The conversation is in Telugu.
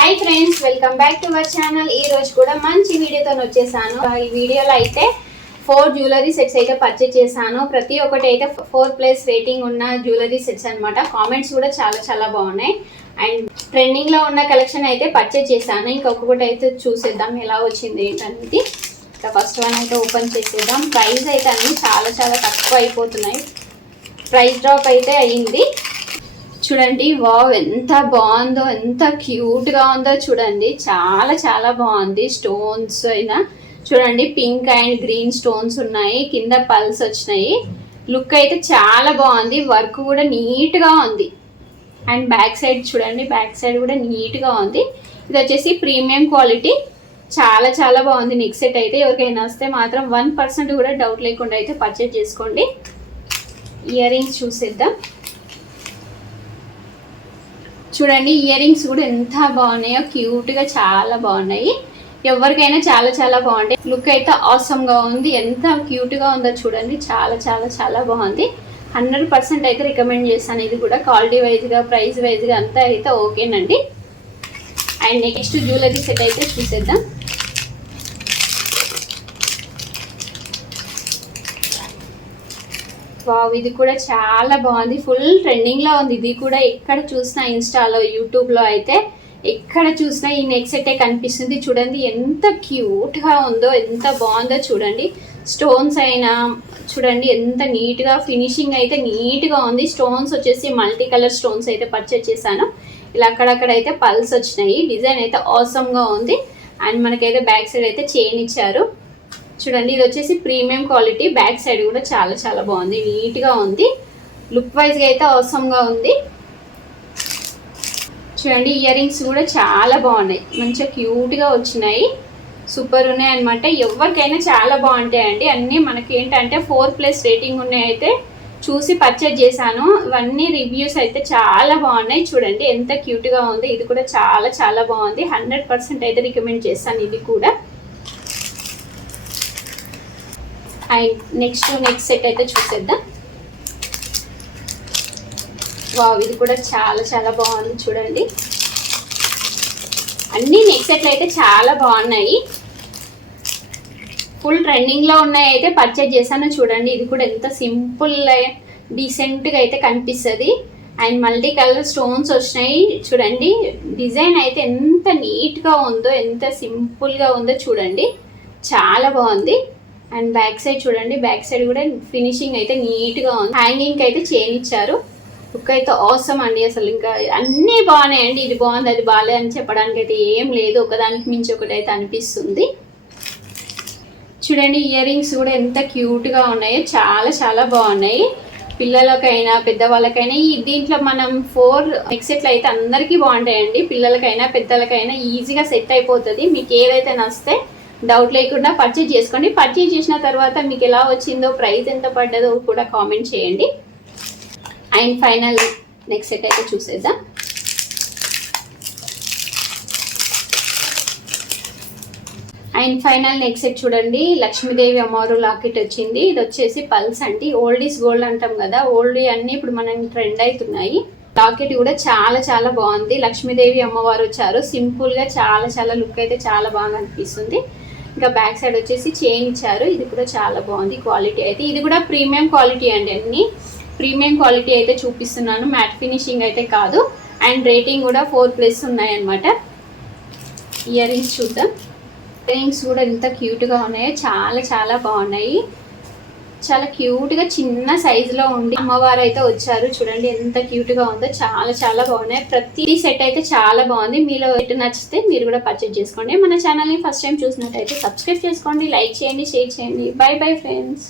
Hi friends, welcome back to our channel. ఈ రోజు కూడా మంచి వీడియోతో వచ్చేసాను. ఈ వీడియోలో అయితే 4 జ్యువెలరీ సెట్స్ అయితే పర్చేజ్ చేశాను. ప్రతి ఒక్కటి అయితే 4+ రేటింగ్ ఉన్న జ్యువెలరీ సెట్స్ అనమాట. కామెంట్స్ కూడా చాలా బాగున్నాయి. అండ్ ట్రెండింగ్ లో ఉన్న కలెక్షన్ అయితే పర్చేజ్ చేశాను. ఇంకొకటి అయితే చూసేద్దాం ఎలా వచ్చింది ఏంటనేది. ఫస్ట్ వన్ అయితే ఓపెన్ చేసేద్దాం. ప్రైస్ అయితే అన్ని చాలా తక్కువ అయిపోతున్నాయి. ప్రైస్ డ్రాప్ అయితే అయ్యింది. చూడండి, వావ్ ఎంత బాగుందో, ఎంత క్యూట్గా ఉందో చూడండి. చాలా బాగుంది. స్టోన్స్ అయినా చూడండి, పింక్ అండ్ గ్రీన్ స్టోన్స్ ఉన్నాయి. కింద పల్స్ వచ్చినాయి. లుక్ అయితే చాలా బాగుంది. వర్క్ కూడా నీట్గా ఉంది. అండ్ బ్యాక్ సైడ్ చూడండి, బ్యాక్ సైడ్ కూడా నీట్గా ఉంది. ఇది వచ్చేసి ప్రీమియం క్వాలిటీ. చాలా బాగుంది. నెక్స్ట్ సెట్ అయితే ఎవరికైనా వస్తే మాత్రం 1% కూడా డౌట్ లేకుండా అయితే పర్చేజ్ చేసుకోండి. ఇయర్ రింగ్స్ చూసేద్దాం. చూడండి, ఇయర్ రింగ్స్ కూడా ఎంత బాగున్నాయో, క్యూట్గా చాలా బాగున్నాయి. ఎవరికైనా చాలా బాగుంటాయి. లుక్ అయితే ఆసమ్గా ఉంది. ఎంత క్యూట్గా ఉందో చూడండి. చాలా బాగుంది. 100% అయితే రికమెండ్ చేస్తాను. ఇది కూడా క్వాలిటీ వైజ్గా, ప్రైస్ వైజ్గా అంతా అయితే ఓకేనండి. అండ్ నెక్స్ట్ జ్యువెలరీ సెట్ అయితే చూసేద్దాం. వావ్, ఇది కూడా చాలా బాగుంది. ఫుల్ ట్రెండింగ్ లో ఉంది. ఇది కూడా ఎక్కడ చూసినా, ఇన్స్టాలో, యూట్యూబ్ లో అయితే ఎక్కడ చూసినా ఈ నెక్ సెట్టే కనిపిస్తుంది. చూడండి ఎంత క్యూట్ గా ఉందో, ఎంత బాగుందో చూడండి. స్టోన్స్ అయినా చూడండి ఎంత నీట్ గా, ఫినిషింగ్ అయితే నీట్ గా ఉంది. స్టోన్స్ వచ్చేసి మల్టీ కలర్ స్టోన్స్ అయితే పర్చేజ్ చేశాను. ఇలా అక్కడక్కడ అయితే పల్స్ వచ్చినాయి. డిజైన్ అయితే ఆసమ్ గా ఉంది. అండ్ మనకైతే బ్యాక్ సైడ్ అయితే చైన్ ఇచ్చారు. చూడండి, ఇది వచ్చేసి ప్రీమియం క్వాలిటీ. బ్యాక్ సైడ్ కూడా చాలా బాగుంది. నీట్గా ఉంది. లుక్ వైజ్గా అయితే అవసరంగా ఉంది. చూడండి, ఇయర్ రింగ్స్ కూడా చాలా బాగున్నాయి. మంచిగా క్యూట్గా వచ్చినాయి. సూపర్ ఉన్నాయి అనమాట. ఎవరికైనా చాలా బాగుంటాయండి. అన్నీ మనకి ఏంటంటే 4+ రేటింగ్ ఉన్నాయి. అయితే చూసి పర్చేజ్ చేశాను. ఇవన్నీ రివ్యూస్ అయితే చాలా బాగున్నాయి. చూడండి ఎంత క్యూట్గా ఉంది. ఇది కూడా చాలా బాగుంది. 100% అయితే రికమెండ్ చేస్తాను ఇది కూడా. అండ్ నెక్స్ట్ సెట్ అయితే చూసేద్దాం. వావ్, ఇది కూడా చాలా బాగుంది. చూడండి, అన్ని నెక్ సెట్లు అయితే చాలా బాగున్నాయి. ఫుల్ ట్రెండింగ్లో ఉన్నాయి. అయితే పర్చేజ్ చేశాను. చూడండి, ఇది కూడా ఎంత సింపుల్ డీసెంట్గా అయితే కనిపిస్తుంది. అండ్ మల్టీ కలర్ స్టోన్స్ వచ్చినాయి. చూడండి, డిజైన్ అయితే ఎంత నీట్గా ఉందో, ఎంత సింపుల్గా ఉందో చూడండి. చాలా బాగుంది. అండ్ బ్యాక్ సైడ్ చూడండి, బ్యాక్ సైడ్ కూడా ఫినిషింగ్ అయితే నీట్గా ఉంది. హ్యాంగింగ్ అయితే చైన్ ఇచ్చారు. లుక్ అయితే ఆసమ్ అండి. అసలు ఇంకా అన్నీ బాగున్నాయండి. ఇది బాగుంది, అది బాగాలే అని చెప్పడానికి అయితే ఏం లేదు. ఒకదానికి మించి ఒకటి అయితే అనిపిస్తుంది. చూడండి, ఇయర్ రింగ్స్ కూడా ఎంత క్యూట్గా ఉన్నాయో, చాలా బాగున్నాయి. పిల్లలకైనా పెద్దవాళ్ళకైనా దీంట్లో మనం 4 నెక్ సెట్లు అయితే అందరికీ బాగుంటాయండి. పిల్లలకైనా పెద్దలకైనా ఈజీగా సెట్ అయిపోతుంది. మీకు ఏదైతే నచ్చితే డౌట్ లేకుండా పర్చేజ్ చేసుకోండి. పర్చేజ్ చేసిన తర్వాత మీకు ఎలా వచ్చిందో, ప్రైస్ ఎంత పడ్డదో కూడా కామెంట్ చేయండి. అండ్ ఫైనల్ నెక్స్ట్ సెట్ అయితే చూసేద్దాం. అండ్ ఫైనల్ నెక్స్ట్ సెట్ చూడండి, లక్ష్మీదేవి అమ్మవారు లాకెట్ వచ్చింది. ఇది వచ్చేసి పల్స్ అండి. ఓల్డ్ ఈస్ గోల్డ్ అంటాం కదా, ఓల్డ్ అన్నీ ఇప్పుడు మనం ట్రెండ్ అవుతున్నాయి. లాకెట్ కూడా చాలా బాగుంది. లక్ష్మీదేవి అమ్మవారు వచ్చారు. సింపుల్గా చాలా లుక్ అయితే చాలా బాగా అనిపిస్తుంది. ఇంకా బ్యాక్ సైడ్ వచ్చేసి చైన్ ఇచ్చారు. ఇది కూడా చాలా బాగుంది. క్వాలిటీ అయితే ఇది కూడా ప్రీమియం క్వాలిటీ అండి. అన్ని ప్రీమియం క్వాలిటీ అయితే చూపిస్తున్నాను. మ్యాట్ ఫినిషింగ్ అయితే కాదు. అండ్ రేటింగ్ కూడా 4+ ఉన్నాయన్నమాట. ఇయర్ రింగ్స్ చూద్దాం. ఇయర్ రింగ్స్ కూడా ఎంత క్యూట్గా ఉన్నాయో, చాలా బాగున్నాయి. చాలా క్యూట్గా చిన్న సైజులో ఉండి అమ్మవారు అయితే వచ్చారు. చూడండి ఎంత క్యూట్గా ఉందో. చాలా బాగున్నాయి. ప్రతి సెట్ అయితే చాలా బాగుంది. మీలో ఎటు నచ్చితే మీరు కూడా పర్చేజ్ చేసుకోండి. మన ఛానల్ని ఫస్ట్ టైం చూసినట్టయితే సబ్స్క్రైబ్ చేసుకోండి, లైక్ చేయండి, షేర్ చేయండి. Bye friends.